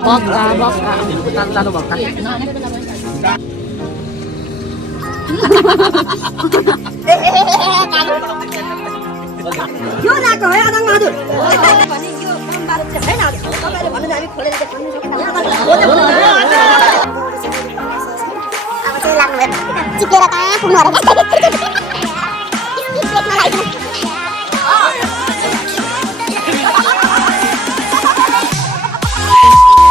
बक्का बक्का जानु बक्का यो नाको है आदङ बहादुर भने यो कामबारे चाहिँ छैन तपाईले भन्नु हामी खोलेर चाहिँ भन्नु सक्दैन अब चाहिँ लाग्नु चिपेर कहाँ पुग्नु अरे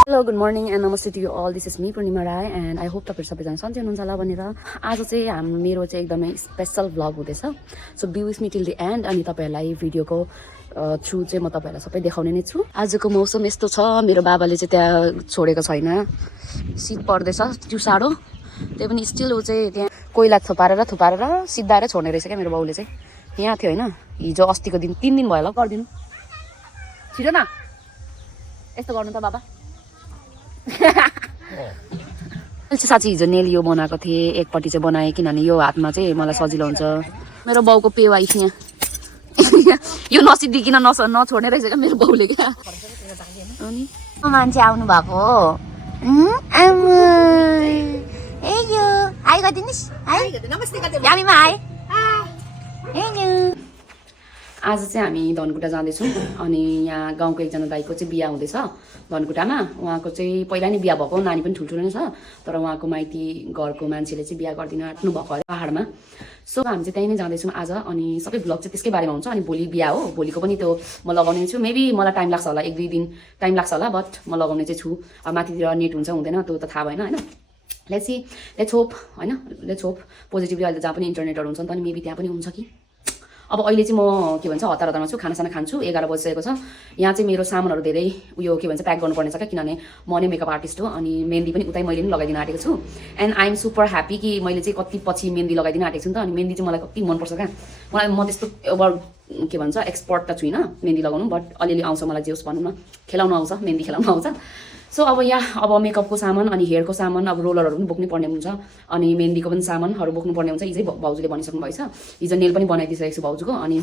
Hello, good morning and namaste to you all. This is me, Purnima Rai, and I hope तपाईहरु सबैजना सन्चै हुनुहुन्छ होला भनेर आज चाहिँ मेरो चाहिँ एकदमै स्पेशल भ्लग हुँदैछ. So be with me till the end अनि तपाईहरुलाई भिडियोको थ्रु चाहिँ म तपाईहरुलाई सबै देखाउने नै छु. आजको मौसम यस्तो छ, मेरो बाबाले चाहिँ त्यहाँ छोडेको छैन. शीत पर्दैछ, चिउसाडो. त्यही पनि स्टिल उ चाहिँ त्यहाँ कोइला थुपारेर सिद्धाएर छोड्ने रहेछ क्या मेरो बाउले चाहिँ. यहाँ थियो हैन, हिजो अस्तिको दिन 3 दिन भयो होला गर्दिनु. छिटो न. यस्तो गर्नु त बाबा. साँच्ची हिजो नेल यो बनाएको थिएँ, एकपट्टि चाहिँ बनाएँ किनभने यो हातमा चाहिँ मलाई सजिलो हुन्छ. मेरो बाउको पे वाइफ यहाँ यो नसिद्धिकिन नछोड्ने रहेछ क्या मेरो बाउले क्या. अनि मान्छे आउनु भएको हो. आज चाहिँ हामी धनकुटा जाँदैछौँ अनि यहाँ गाउँको एकजना दाइको चाहिँ बिहा हुँदैछ धनकुटामा. उहाँको चाहिँ पहिला नै बिहा भएको, नानी पनि ठुल्ठुलो नै छ, तर उहाँको माइती घरको मान्छेले चाहिँ बिहा गरिदिन आँट्नु भएको अरे पाहाडमा. सो हामी चाहिँ त्यहीँ नै जाँदैछौँ आज अनि सबै भ्लग चाहिँ त्यसकै बारेमा हुन्छ. अनि भोलि बिहा हो, भोलिको पनि त्यो म लगाउने छु. मेबी मलाई टाइम लाग्छ होला, 1-2 दिन टाइम लाग्छ होला, बट म लगाउने चाहिँ छु. अब माथितिर नेट हुन्छ हुँदैन त्यो त थाहा भएन होइन. लेट्स होप होइन, लेट्स होप पोजिटिभली. अहिले जहाँ पनि इन्टरनेटहरू हुन्छ नि त, अनि मेबी त्यहाँ पनि हुन्छ कि. अब अहिले चाहिँ म के भन्छ हतारमा छु, खानासाना खान्छु. 11 बजिसकेको छ. यहाँ चाहिँ मेरो सामानहरू धेरै उयो के भन्छ प्याक गर्नुपर्ने छ क्या, किनभने म नै मेकअप आर्टिस्ट हो अनि मेहन्दी पनि उतै मैले पनि लगाइदिन आँटेको छु. And I am super happy कि मैले चाहिँ कति पछि मेहन्दी लगाइदिन आँटेको छु नि त. अनि मेहन्दी चाहिँ मलाई कति मनपर्छ क्या. म त्यस्तो ओभर के भन्छ एक्सपर्ट त छुइनँ मेहन्दी लगाउनु, बट अलिअलि आउँछ मलाई. जे होस् भनौँ न, खेलाउनु आउँछ, मेहन्दी खेलाउनु आउँछ. सो अब यहाँ अब मेकअपको सामान अनि हेयरको सामान, अब रोलरहरू पनि बोक्नै पर्ने हुन्छ अनि मेहन्दीको पनि सामानहरू बोक्नु पर्ने हुन्छ. हिजै भाउजूले भनिसक्नु भएछ. हिजो नेल पनि बनाइदिइसकेको छु भाउजूको. अनि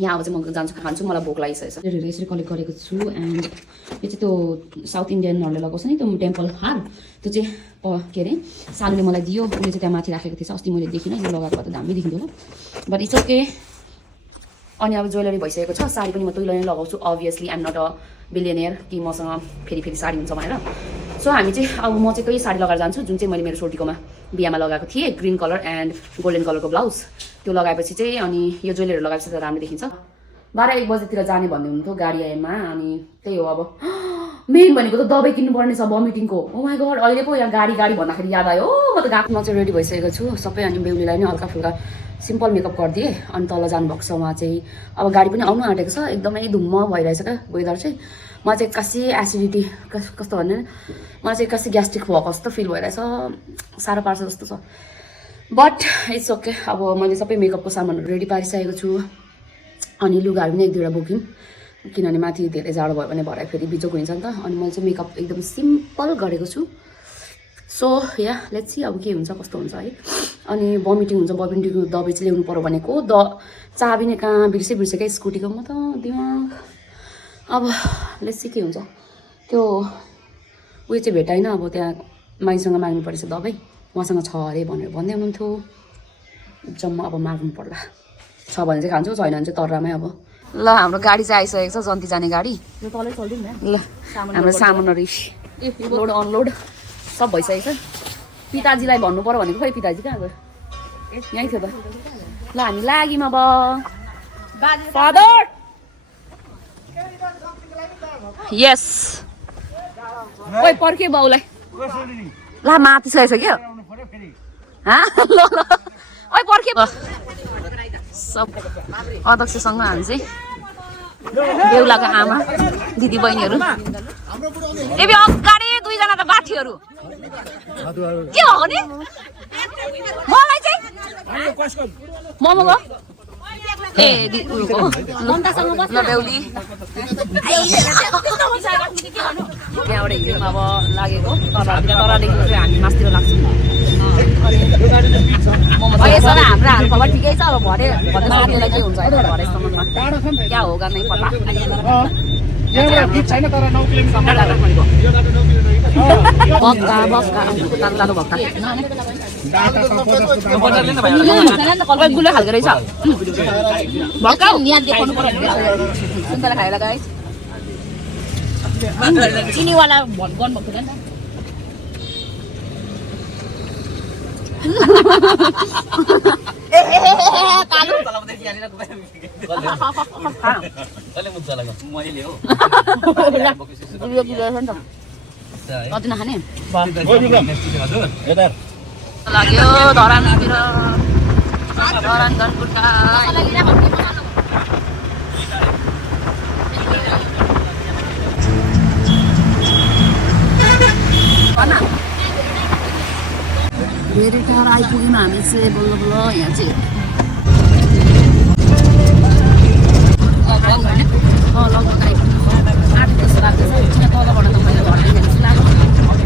यहाँ अब चाहिँ म जान्छु खान्छु, मलाई भोक लागिसकेको छ. यसरी कलेक्ट गरेको छु. एन्ड यो चाहिँ त्यो साउथ इन्डियनहरूले लगाउँछ नि त्यो टेम्पल हार, त्यो चाहिँ के अरे सालुले मलाई दियो. उसले चाहिँ त्यहाँ माथि राखेको थिएछ, अस्ति मैले देखिनँ. यो लगाएको त दामी देखिन्थ्यो होला, बट इट्स ओके. अनि अब ज्वेलरी भइसकेको छ. साडी पनि म तैँले नै लगाउँछु. Obviously I'm not a billionaire कि मसँग फेरि साडी हुन्छ भनेर. सो हामी चाहिँ अब म चाहिँ त्यही साडी लगाएर जान्छु जुन चाहिँ मैले मेरो छोटीकोमा बिहामा लगाएको थिएँ, ग्रिन कलर एन्ड गोल्डन कलरको ब्लाउज. त्यो लगाएपछि चाहिँ अनि यो ज्वेलरीहरू लगाएपछि त राम्रो देखिन्छ. 12-1 बजीतिर जाने भन्ने हुन्थ्यो गाडी आएमा. अनि त्यही हो, अब मेन भनेको त दबाई किन्नुपर्ने छ भमिटिङको. ओ माई गड, अहिले पो यहाँ गाडी भन्दाखेरि याद आयो. म त गाफमा चाहिँ रेडी भइसकेको छु सबै. अनि बेहुलीलाई नै हल्का फुल्का सिम्पल मेकअप गरिदिएँ. अनि तल जानुभएको छ उहाँ चाहिँ. अब गाडी पनि आउनु आँटेको छ. एकदमै धुम्म भइरहेछ क्या वेदर चाहिँ. मलाई चाहिँ एक्कासी एसिडिटी कस्तो भन्ने, मलाई चाहिँ एक्कासी ग्यास्ट्रिक भएको जस्तो फिल भइरहेछ. साह्रो पार्छ जस्तो छ, बट इट्स ओके. अब मैले सबै मेकअपको सामानहरू रेडी पारिसकेको छु. अनि लुगाहरू पनि 1-2 बोक्यौँ किनभने माथि धेरै जाडो भयो भने भरे फेरि बिजोक हुन्छ नि त. अनि मैले चाहिँ मेकअप एकदम सिम्पल गरेको छु. सो या लेट्स सी अब के हुन्छ कस्तो हुन्छ है. अनि भमिटिङ हुन्छ, भमिटिङको दबाई चाहिँ ल्याउनु पर्यो भनेको. चाबी नै कहाँ बिर्सेकै स्कुटीको. म त दिमाग. अब लेट्स सी के हुन्छ. त्यो उयो चाहिँ भेटाइन. अब त्यहाँ माइसँग माग्नु परेछ दबाई, उहाँसँग छ अरे भनेर भन्दै हुनुहुन्थ्यो. जम्मा अब माग्नु पर्ला. छ भने चाहिँ खान्छु, छैन भने चाहिँ तर्रामै. अब ल हाम्रो गाडी चाहिँ आइसकेको छ, जन्ती जाने गाडी. ल हाम्रो सामानहरू लोड अनलोड सब भइसकेको छ. पिताजीलाई भन्नु पर्यो भनेको, खोइ पिताजी कहाँ गयो? यहीँ थियो त. ल हामी लाग्यौँ अब. फादर यस. ओइ पर्खे बाउलाई. ला माथि सकेछ क्या. ल ओइ पर्खे. सब अध्यक्षसँग हामी चाहिँ बेहुलाको आमा दिदी बहिनीहरू. ए अगाडि 2 जना त बाठीहरू के हो नि. मलाई चाहिँ मोमोको ए दिदीको ल बेहुली त्यहाँबाट हिँड्यौँ. अब लागेको तरादेखि चाहिँ हामी मासतिर लाग्छौँ. यसो हाम्रो हाल खबर ठिकै छ. अब भरे साथीलाई के हुन्छ होइन भरेसम्ममा क्या हो गर्ने पत्ता. बक्का बक्का तातो भक्का गुलो खालको रहेछ भक्का यहाँ देखाउनु पर्यो सुन्तला खाएर गाइस चिनीवाला गर्नु भएको थियो नि कति नखाने लाग्यो धरानतिर धरान धनकुटा धेरै टाढा आइपुग्यौँ हामी चाहिँ बल्ल बल्ल यहाँ चाहिँ लगभग आइपुग्नु आठ जस्तो लाग्दैछ तलबाट त मैले घर देखेको जस्तो लाग्यो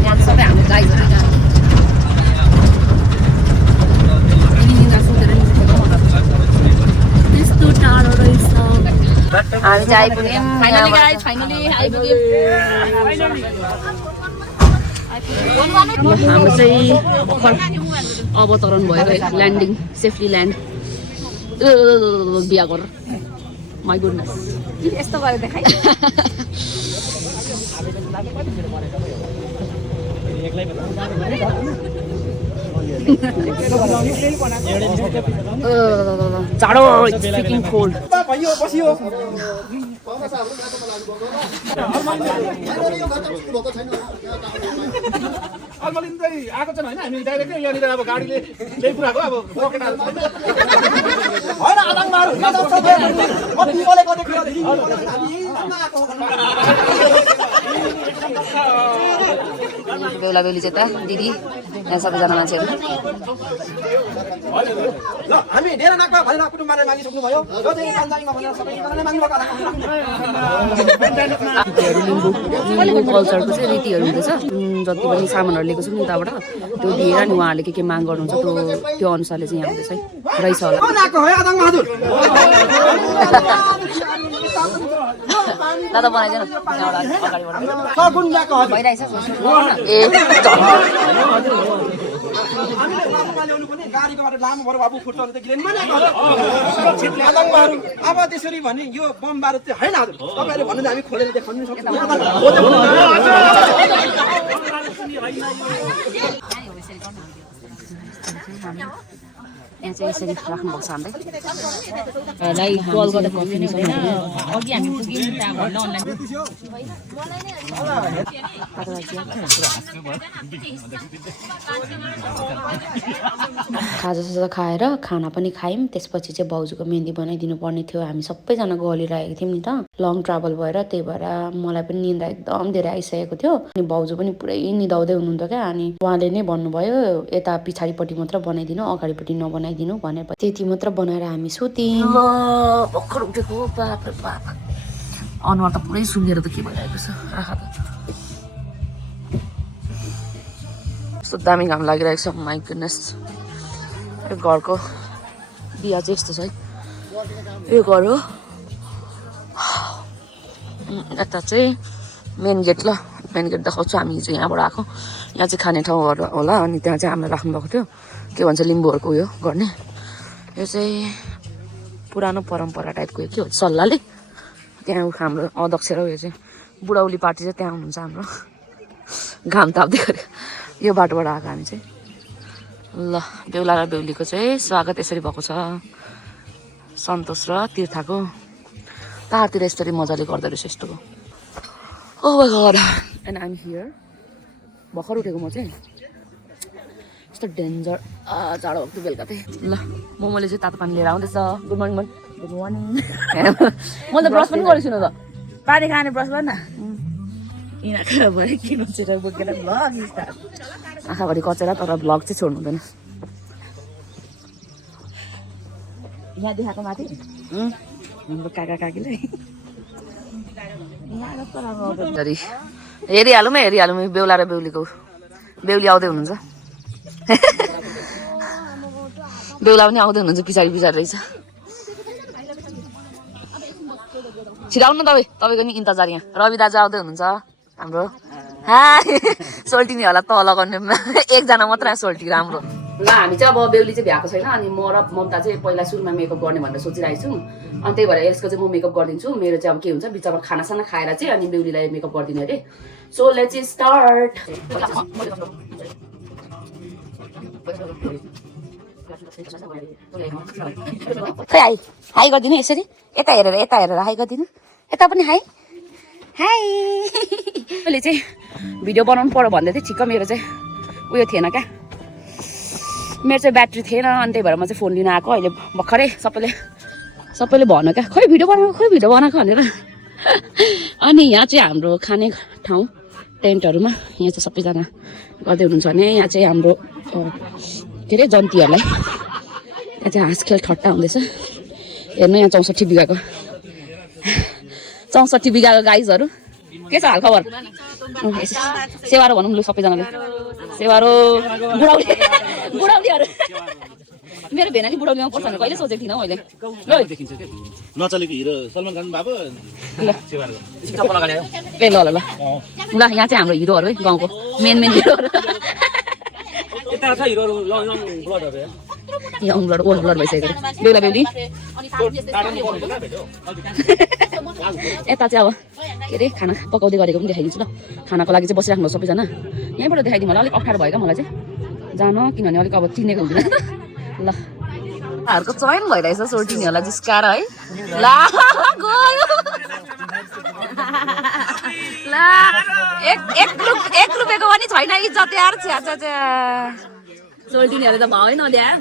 यहाँ सबै हाम्रो गाईहरू त्यस्तो टाढो रहेछ हामी चाहिँ आइपुग्यौँ हाम्रो चाहिँ भर्खर अवतरण भयो ल्यान्डिङ सेफ्ली ल्यान्ड बिहा गर माई गुडनेस यस्तो गरेर देखाइ जाडो स्पिकिङ कोल्ड आएको छैन होइन हामी डाइरेक्टै यहाँनिर अब गाडीले त्यही कुराको अब पकेटहरू बेहुला बेहुली चाहिँ त दिदी यहाँ सबैजना मान्छेहरू हामी डेरा नाकमा भनेर कुटुम्बले मागिसक्नु भयो लिम्बू कल्चरको चाहिँ रीतिहरू हुँदैछ जति पनि सामानहरू लिएको छौँ नि उताबाट त्यो दिएर नि उहाँहरूले के माग गर्नुहुन्छ त्यो अनुसारले चाहिँ यहाँ हुँदैछ है रहेछ होला दादा बनाइदिनु अगाडिबाट भइरहेछ अब त्यसरी भने यो बम बारुद चाहिँ होइन तपाईँले भन्नु हामी खोलेर देखाउनु सक्छौँ यहाँ चाहिँ यसरी राख्नुभएको छ हामीलाई कल गर्दा कफी नै छैन अघि हामी पुग्यौँ खाजासाजा खाएर खाना पनि खायौँ त्यसपछि चाहिँ भाउजूको मेहन्दी बनाइदिनु पर्ने थियो हामी सबैजना गलिरहेको थियौँ नि त लङ ट्राभल भएर त्यही भएर मलाई पनि निन्दा एकदम धेरै आइसकेको थियो अनि भाउजू पनि पुरै निदाउँदै हुनुहुन्थ्यो क्या अनि उहाँले नै भन्नुभयो यता पछाडिपट्टि मात्र बनाइदिनु अगाडिपट्टि नबनाइदिनु भनेर त्यति मात्र बनाएर हामी सुत्यौँ भर्खर उठेको बाप रे बाप अनुहार त पुरै सुँगेर त के भइरहेको छ आँखा त यस्तो दामी घाम लागिरहेको छ माइ गुडनेस घरको बिहा चाहिँ यस्तो छ है यो घर हो यता चाहिँ मेन गेट ल मेन गेट देखाउँछु हामी चाहिँ यहाँबाट आएको यहाँ चाहिँ खाने ठाउँहरू होला अनि त्यहाँ चाहिँ हामीलाई राख्नुभएको थियो के भन्छ लिम्बूहरूको उयो गर्ने यो चाहिँ पुरानो परम्परा टाइपको के हो सल्लाहले त्यहाँ हाम्रो अध्यक्ष र यो चाहिँ बुढाउली पार्टी चाहिँ त्यहाँ हुनुहुन्छ हाम्रो घाम ताप्दै गऱ्यो यो बाटोबाट आएको हामी चाहिँ ल बेहुला र बेहुलीको चाहिँ स्वागत यसरी भएको छ सन्तोष र तीर्थाको तारतिर यसरी मजाले गर्दो रहेछ यस्तो oh my god and I'm here भर्खर उठेको म चाहिँ यस्तो डेन्जर जाडो भएको बेलुका चाहिँ ल मोमोले चाहिँ तातो पानी लिएर आउँदैछ गुड मर्निङ गुड मर्निङ मैले त ब्रस पनि गरेको छुइनँ त पानी खाने ब्रस गर्न यिनीहरू भयो के बसेर बोकेर भ्लग स्टार्ट आँखाभरि कचेर तर भ्लग चाहिँ छोड्नु हुँदैन यहाँ देखाएको माथि हाम्रो काका काकीले हेरिहालौँ है हेरिहालौँ बेहुला र बेहुलीको बेहुली आउँदै हुनुहुन्छ बेहुला पनि आउँदै हुनुहुन्छ पछाडि पछाडि रहेछ छिराउनु तपाईँ तपाईँको नि इन्तजार यहाँ रवि दाजु आउँदै हुनुहुन्छ हाम्रो हाई सोल्टिनी होला तल गर्ने एकजना मात्र सोल्टी राम्रो ल हामी चाहिँ अब बेहुली चाहिँ भ्याएको छैन अनि म र ममता चाहिँ पहिला सुरुमा मेकअप गर्ने भनेर सोचिरहेको छु अनि त्यही भएर यसको चाहिँ म मेकअप गरिदिन्छु मेरो चाहिँ अब के हुन्छ बिचमा खानासाना खाएर चाहिँ अनि बेहुलीलाई मेकअप गरिदिने अरे सो लेट्स स्टार्ट खै हाई हाई गरिदिनु यसरी यता हेरेर हाई गरिदिनु यता पनि हाई हाई मैले चाहिँ भिडियो बनाउनु पर्यो भन्दै थिएँ ठिक्क मेरो चाहिँ उयो थिएन क्या मेरो चाहिँ ब्याट्री थिएन अनि त्यही भएर म चाहिँ फोन लिन आएको अहिले भर्खरै सबैले भन्यो क्या खोइ भिडियो बनाएको भनेर अनि यहाँ चाहिँ हाम्रो खाने ठाउँ टेन्टहरूमा यहाँ चाहिँ सबैजना गर्दै हुनुहुन्छ भने यहाँ चाहिँ हाम्रो के अरे जन्तीहरूलाई यहाँ चाहिँ हाँस खेल ठट्टा हुँदैछ हेर्नु यहाँ 64 बिघाको गाइजहरू के छ हालखबर सेवारो भनौँ लु सबैजनाले सेवारो बुढाउलीहरू मेरो भेनाली बुढाउलीमा पर्छ भने कहिले सोचेको थिइनँ मैले नचलेको हिरो सलमान खान बाबु ए ल यहाँ चाहिँ हाम्रो हिरोहरू है गाउँको मेन हिरोहरू यङ ब्लड ओल्ड ब्लड भइसकेको बेहुला बेहुली यता चाहिँ अब के अरे खाना पकाउँदै गरेको पनि देखाइदिन्छु ल खानाको लागि चाहिँ बसिराख्नु सबैजना यहीँबाट देखाइदिउँ होला अलिक अप्ठ्यारो भयो क्या मलाई चाहिँ जानु किनभने अलिक अब चिनेको हुँदैन ल हरूको चयन भइरहेछ सोल्टिनीहरूलाई जिस्काएर है ला गयो ला एक रुपियाँको पनि छैन इज्जत यार छ्या सोल्टिनीहरू त भएन त्यहाँ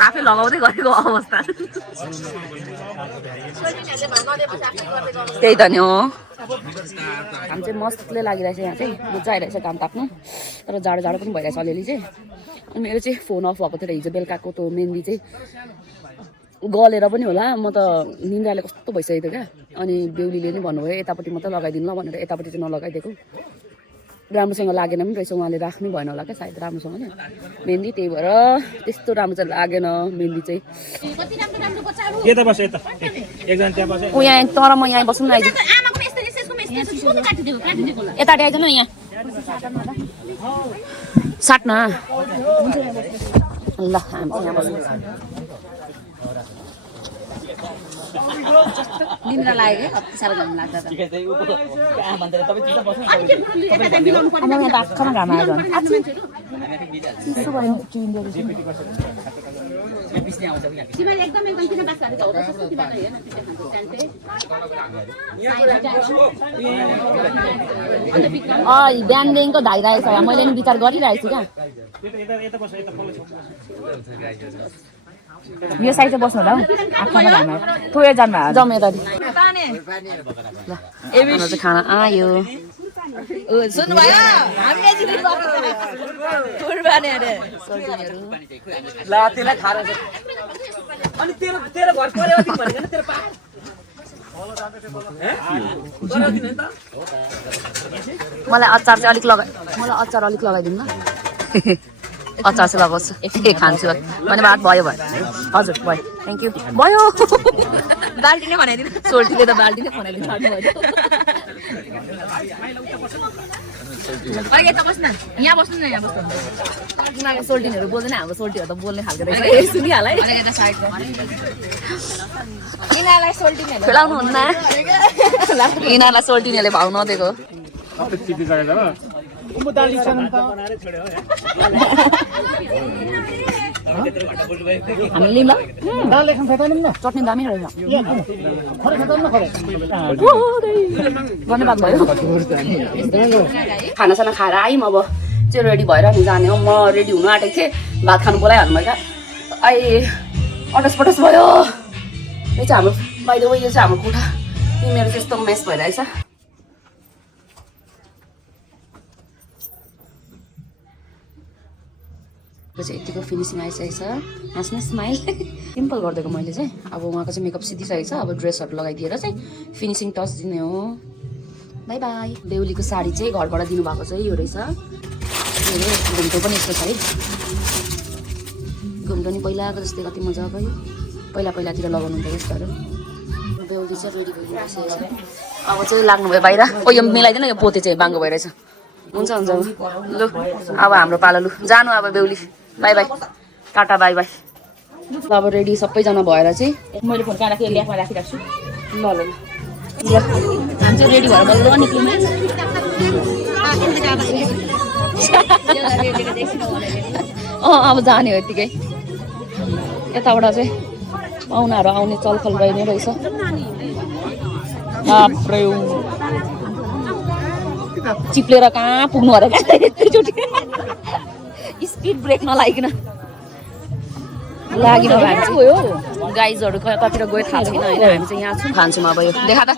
आफै लगाउँदै गरेको अवस्था त्यही त नि हो घाम चाहिँ मस्तले लागिरहेछ यहाँ चाहिँ मजा आइरहेछ घाम ताप्नु तर जाडो पनि भइरहेछ अलिअलि चाहिँ अनि मेरो चाहिँ फोन अफ भएको थियो हिजो बेलुकाको त्यो मेहन्दी चाहिँ गलेर पनि होला म त निन्द्राले कस्तो भइसकेको थियो क्या अनि बेहुलीले नि भन्नुभयो यतापट्टि मात्रै लगाइदिनु ल भनेर यतापट्टि चाहिँ नलगाइदिएको राम्रोसँग लागेन पनि रहेछ उहाँले राख्नै भएन होला क्या सायद राम्रोसँगले मेहन्दी त्यही भएर त्यस्तो राम्रो चाहिँ लागेन मेहन्दी चाहिँ यहाँ तर म यहाँ बस्नु आइज यता आइज न यहाँ साट्न ल हामी चाहिँ यहाँ बस्नु निन्द्रा लाग्यो कति साह्रो घाम लाग्दा त यहाँ त आँखामा घाम आयो झन् चिसो भयो बिहानदेखिको धाइरहेको छ मैले नि विचार गरिरहेको छु क्या यो साइड चाहिँ बस्नु होला हौ आँखामा घाम आयो थोरै जानु जम्यो त खाना आयो सुन्नुभयो मलाई अचार चाहिँ अलिक लगाइदिनु ल अचार चाहिँ लगाउँछु खान्छु भने बात भयो हजुर भयो थ्याङ्क यू भयो बाल्टी नै बनाइदिनु सोल्टीले त बाल्टी नै बनाइदिनु यहाँ बस्नु न उनीहरूको सोल्टिनहरू बोल्दैन हाम्रो सोल्टीहरू त बोल्ने खालको रहेछ सुनिहाल है खेलाउनु हुन्न यिनीहरूलाई सोल्टिनेहरूले भाउ नदिएको हामीले ल चट्नी दामी रहेछ धन्यवाद भयो खानासाना खाएर आयौँ अब चाहिँ रेडी भएर नि जाने हो म रेडी हुनु आँटेको थिएँ भात खानु बोलाइहाल्नु भयो क्या अहिले अटसपटस भयो यो चाहिँ हाम्रो बाहिर यो चाहिँ हाम्रो कोठा मेरो चाहिँ यस्तो मेस भइरहेछ चाहिँ यतिको फिनिसिङ आइसकेको छ हाँस्न स्माइल सिम्पल गरिदिएको मैले चाहिँ अब उहाँको चाहिँ मेकअप सिद्धिसकेको छ अब ड्रेसहरू लगाइदिएर चाहिँ फिनिसिङ टच दिने हो बाई बाई बेहुलीको साडी चाहिँ घरबाट दिनुभएको चाहिँ यो रहेछ घुम्टो पनि यस्तो छ है हुन्छ नि पहिलाको जस्तै कति मजाको है पहिलातिर लगाउनु हुन्छ यस्तोहरू बेहुली चाहिँ रेडी भइसकेको छ अब चाहिँ लाग्नुभयो बाहिर ओ यो मिलाइदिनु यो पोते चाहिँ बाङ्गो भइरहेछ हुन्छ लु अब हाम्रो पालो लु जानु अब बेहुली by by tata bye by अब रेडी सबैजना भएर चाहिँ मैले फोन कहाँ राखेँ ल्याफमा राखिराख्छु ल ल हामी चाहिँ रेडी भएर बल्ल निक्ल्यौँ अब जाने हो यत्तिकै यताबाट चाहिँ पाहुनाहरू आउने चलखल भइ नै रहेछ चिप्लेर कहाँ पुग्नु अरे एकैचोटि स्पिड ब्रेक नलागिकन लागिन हामी चाहिँ गयो गाइजहरू कतिर गयो थाहा छैन होइन हामी चाहिँ यहाँ छौँ खान्छौँ अब यो देखा त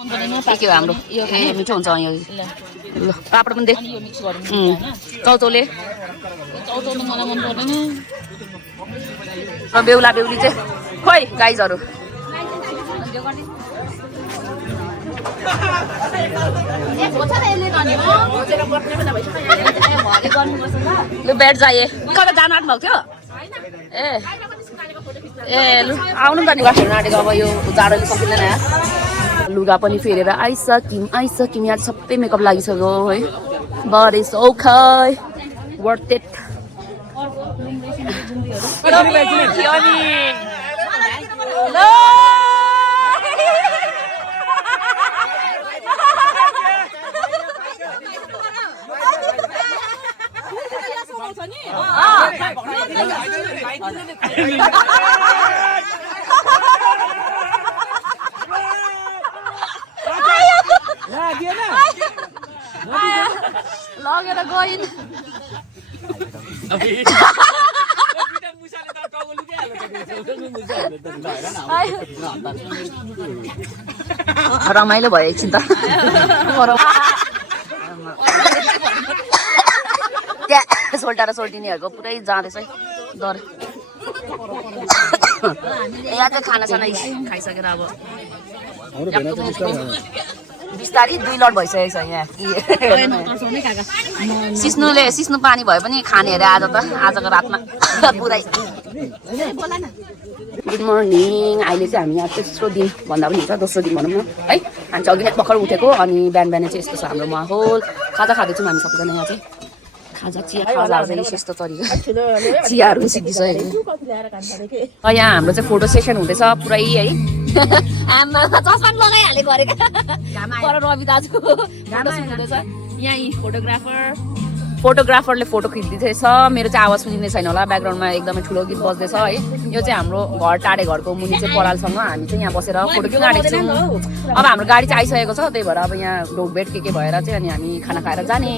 के हो हाम्रो ए मिठो हुन्छ यो ल पापड पनि देख चौचौले बेहुला बेहुली चाहिँ खोइ गाइजहरू लु बेड जाए कता जानु आँट्नु भएको थियो ए लु आउनु नि त नि गाठहरू नाटेको अब यो जाडोले सकिँदैन लुगा पनि फेरेर आइसक्यौँ यहाँ सबै मेकअप लागिसक्यो है but it's okay worth it लगेर गइन् रमाइलो भयो एकछिन त त्यहाँ सोल्टा र सोल्टिनीहरूको पुरै जाँदैछ है डर यहाँ चाहिँ खानासाना खाइसकेर अब बिस्तारै 2 लट भइसकेको छ यहाँ सिस्नु पानी भए पनि खाने अरे आज त आजको रातमा पुरै गुड मर्निङ अहिले चाहिँ हामी यहाँ तेस्रो दिन भन्दा पनि हुन्छ दोस्रो दिन भनौँ न है हामी चाहिँ अघि नै भर्खर उठेको अनि बिहान चाहिँ यस्तो छ हाम्रो माहौल खाजा खाँदैछौँ हामी सबैजना यहाँ चाहिँ खाजा खाजाहरू चाहिँ यस्तो तरिका चियाहरू सिद्धिसकेको यहाँ हाम्रो चाहिँ फोटो सेसन हुँदैछ पुरै है चस्मा लगाइहालेको अरे पर रवि दाजुको हुँदैछ यहाँ फोटोग्राफरले फोटो खिच्दैछ मेरो चाहिँ आवाज सुनिँदै छैन होला ब्याकग्राउन्डमा एकदमै ठुलो गीत बज्दैछ है यो चाहिँ हाम्रो घर टाढे घरको मुनि चाहिँ परालसँग हामी चाहिँ यहाँ बसेर फोटो खिच्न छौँ अब हाम्रो गाडी चाहिँ आइसकेको छ त्यही भएर अब यहाँ ढोकभेट के भएर चाहिँ अनि हामी खाना खाएर जाने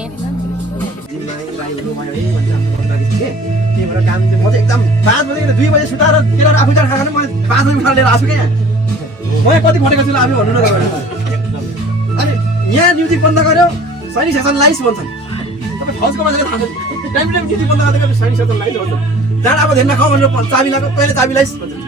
त्यही भएर काम चाहिँ म चाहिँ एकदम 5 बजे 2 बजे सुताएर केटाहरू आफू चाहिँ खाना म 5 बजे उठाएर लिएर आएको छु क्या म यहाँ कति खटेको छु ल आफै भन्नु न तपाईँ अनि यहाँ ड्युटी बन्द गर्यो सैनिक सेसन लाइस भन्छन् तपाईँ फौजको मान्छेले थाहा छ टाइम ड्युटी बन्द गर्दा सैनिक सेसन लाइस भन्छन् जहाँ अब धेर खाऊ भनेर चाबी लगाएको कहिले चाबी लाइस भन्छन्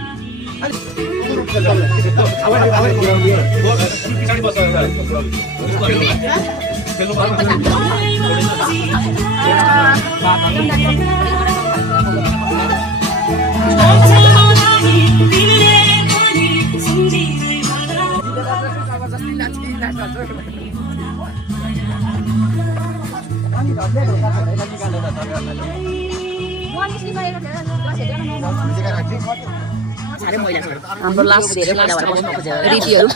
हाम्रो लास्ट रीतिहरू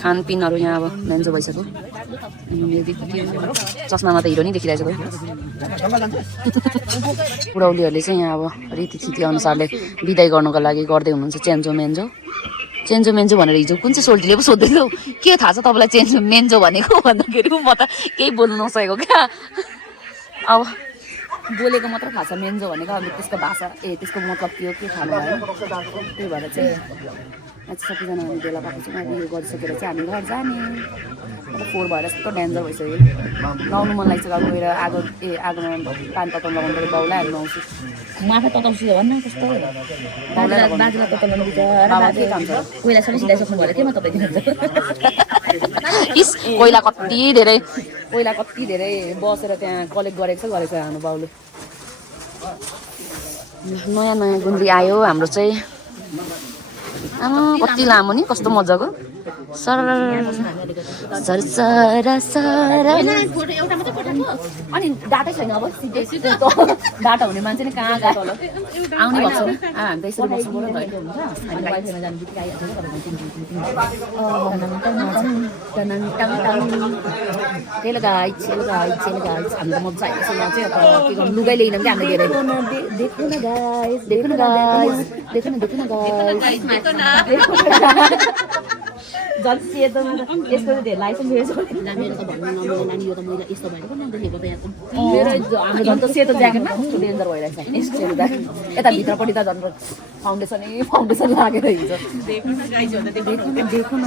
खानपिनहरू यहाँ अब मेन्जो भइसक्यो चस्मामा त हिरो नै देखिरहेको छ बुढौलीहरूले चाहिँ यहाँ अब रीतिथिति अनुसारले बिदाई गर्नुको लागि गर्दै हुनुहुन्छ चेन्जो मेन्जो भनेर हिजो कुन चाहिँ सोल्टीले पो सोध्दै थियो के थाहा छ तपाईँलाई चेन्जो मेन्जो भनेको भन्दाखेरि म त केही बोल्नु नसकेको क्या अब बोलेको मात्र थाहा छ मेन्जो भनेको अब त्यसको भाषा त्यसको मतलब के हो के थाहा भएन त्यही भएर चाहिँ सबैजना हामी बेला भएको छौँ अब यो गरिसकेर चाहिँ हामी घर जाने अब 4 भएर यस्तो डेन्जर भइसक्यो नुहाउनु मन लाग्छ अब गएर आगोमा पान तताउनु लगाउनु पऱ्यो बाउलाई हामी नुहाउँछु माथा तताउँछु भन्न कस्तो बाजुलाई तताउनु दिन्छ कोइला सबै सिलाइसक्नु भयो के म तपाईँ दिनुहुन्छ इस कोइला कति धेरै बसेर त्यहाँ कलेक्ट गरेको छ हाम्रो बाउले नयाँ गुन्द्री आयो हाम्रो चाहिँ आमा कति लामो नि कस्तो मजाको सर अनि डाटै छैन अब डाटा हुने मान्छे नि कहाँ गएको होला आउने भएको छैन हामी त यसरी बस्नु पर्यो हामी वाइफाईमा जानु बित्तिकै हेलो गाइस हामी त मजा आइरहेको छ यहाँ चाहिँ के गर्नु लुगाइ ल्याइनौँ कि हामीले धेरै देखो न गाइस जल सेतो यसको चाहिँ धेरै लाग्छ मेरो त भन्नु नमिल्ने नानी यो त मैले यस्तो भएको नदेखेको त यहाँ मेरो हाम्रो झन् त सेतो ज्याकेटमा कस्तो डेन्जर भइरहेछ यस्तो यता भित्रपट्टि त झन् फाउन्डेसन लागेर हिजो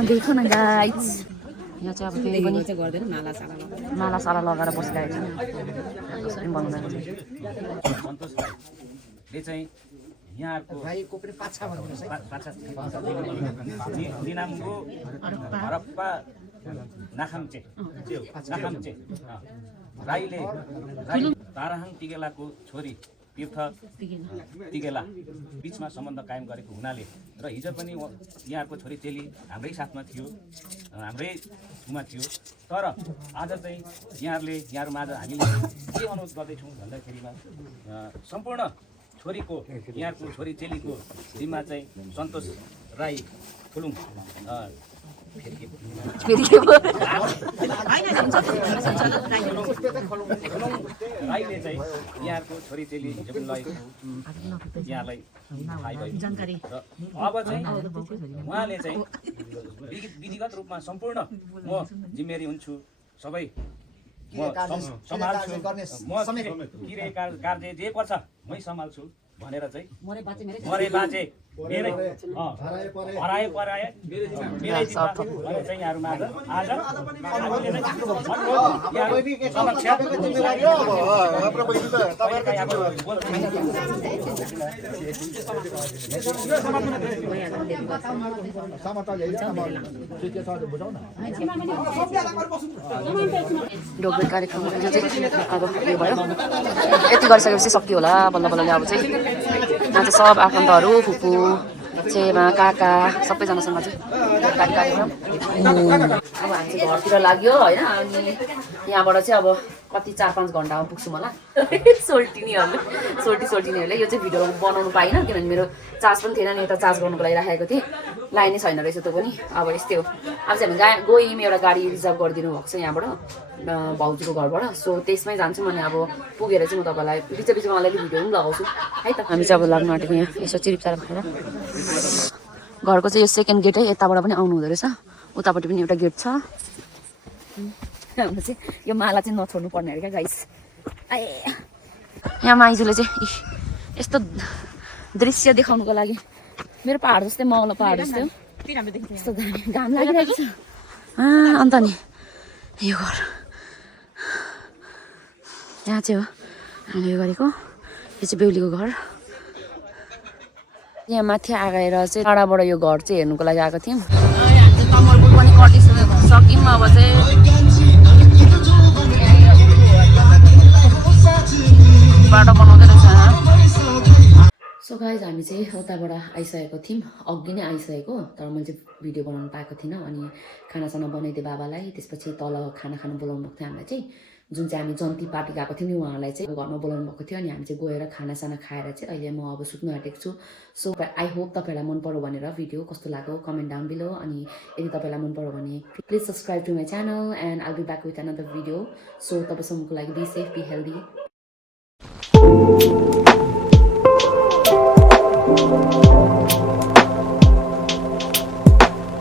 देखो न गाइस यहाँ चाहिँ अब फेरि पनि चाहिँ गर्दैन माला साला लगाएर बसिरहेको छ ले चाहिँ यहाँको भाइको पनि पाछा भन्नुहोस् है दिनामको हरप्पा नाखाम्चे राईले ताराहाङ टिकेलाको छोरी तीर्थ टिकेला बिचमा सम्बन्ध कायम गरेको हुनाले र हिजो पनि यहाँको छोरी चेली हाम्रै साथमा थियो हाम्रै छुमा थियो तर आज चाहिँ यहाँहरू माझ हामीले के अनुरोध गर्दैछौँ भन्दाखेरिमा सम्पूर्ण छोरीको यहाँको छोरी चेलीको जिम्मा चाहिँ सन्तोष राई फुलुङ राईले चाहिँ यहाँको छोरी चेली हिजो पनि लगेको यहाँलाई जानकारी र अब चाहिँ उहाँले चाहिँ विधिगत रूपमा सम्पूर्ण म जिम्मेवारी हुन्छु सबै म सम्हाल्छु म किरे कार्य जे पर्छ मै सम्हाल्छु भनेर चाहिँ मरे बाँचे मेरै हराए पराए मेरै जिम्मा भनेर चाहिँ यहाँहरूमा आज ढोक्रे कार्यक्रम अब यो भयो यति गरिसकेपछि सक्यो होला बल्ल बल्लले अब चाहिँ यहाँ चाहिँ सब आफन्तहरू फुपू छेमा काका सबैजनासँग चाहिँ कार्यक्रम अब हामी चाहिँ घरतिर लाग्यो होइन अनि यहाँबाट चाहिँ अब कति 4-5 घन्टामा पुग्छौँ होला सोल्टिनेहरूले यो चाहिँ भिडियो बनाउनु पाइनँ किनभने मेरो चार्ज पनि थिएन नि यता चार्ज गर्नुको लागि राखेको थिएँ लाइनै छैन रहेछ त्यो पनि अब यस्तै हो अब चाहिँ हामी गयौँ एउटा गाडी रिजर्भ गरिदिनु भएको छ यहाँबाट भाउजूको घरबाट सो त्यसमै जान्छौँ अनि अब पुगेर चाहिँ म तपाईँलाई बिचमा अलिअलि भिडियो पनि लगाउँछु है त हामी चाहिँ अब लाग्नु आँटेको यहाँ यसो चिरिपचार भएर घरको चाहिँ यो सेकेन्ड गेट है यताबाट पनि आउनु हुँदो रहेछ उतापट्टि पनि एउटा गेट छ हाम्रो चाहिँ यो माला चाहिँ नछोड्नु पर्ने अरे क्या गाइस यहाँ माइजूले चाहिँ यस्तो दृश्य देखाउनुको लागि मेरो पहाड जस्तै माउला पहाड जस्तै हो यस्तो घाम लागिरहेको छ अन्त नि यो घर यहाँ चाहिँ हो हामीले यो गरेको यो चाहिँ बेहुलीको घर यहाँ माथि आएर चाहिँ टाढाबाट यो घर चाहिँ हेर्नुको लागि आएको थियौँ हामी चाहिँ तमलपुर पनि कटिसक्यौँ अब चाहिँ बाटो बनाउँदै रहेछ सो गाइज हामी चाहिँ उताबाट आइसकेको थियौँ अघि नै आइसकेको तर मैले चाहिँ भिडियो बनाउनु पाएको थिइनँ अनि खानासाना बनाइदिएँ बाबालाई त्यसपछि तल खाना खानु बोलाउनु भएको थियो हामीलाई चाहिँ जुन चाहिँ हामी जन्ती पार्टी गएको थियौँ नि उहाँलाई चाहिँ घरमा बोलाउनु भएको थियो अनि हामी चाहिँ गएर खानासाना खाएर चाहिँ अहिले म अब सुत्नु आँटेको छु सो आई होप तपाईँलाई मन पऱ्यो भनेर भिडियो कस्तो लाग्यो कमेन्ट डाउन बिलो अनि यदि तपाईँलाई मन पऱ्यो भने please subscribe to my channel and I'll be back with another video so तपाईँसम्मको लागि बी सेफ बी हेल्दी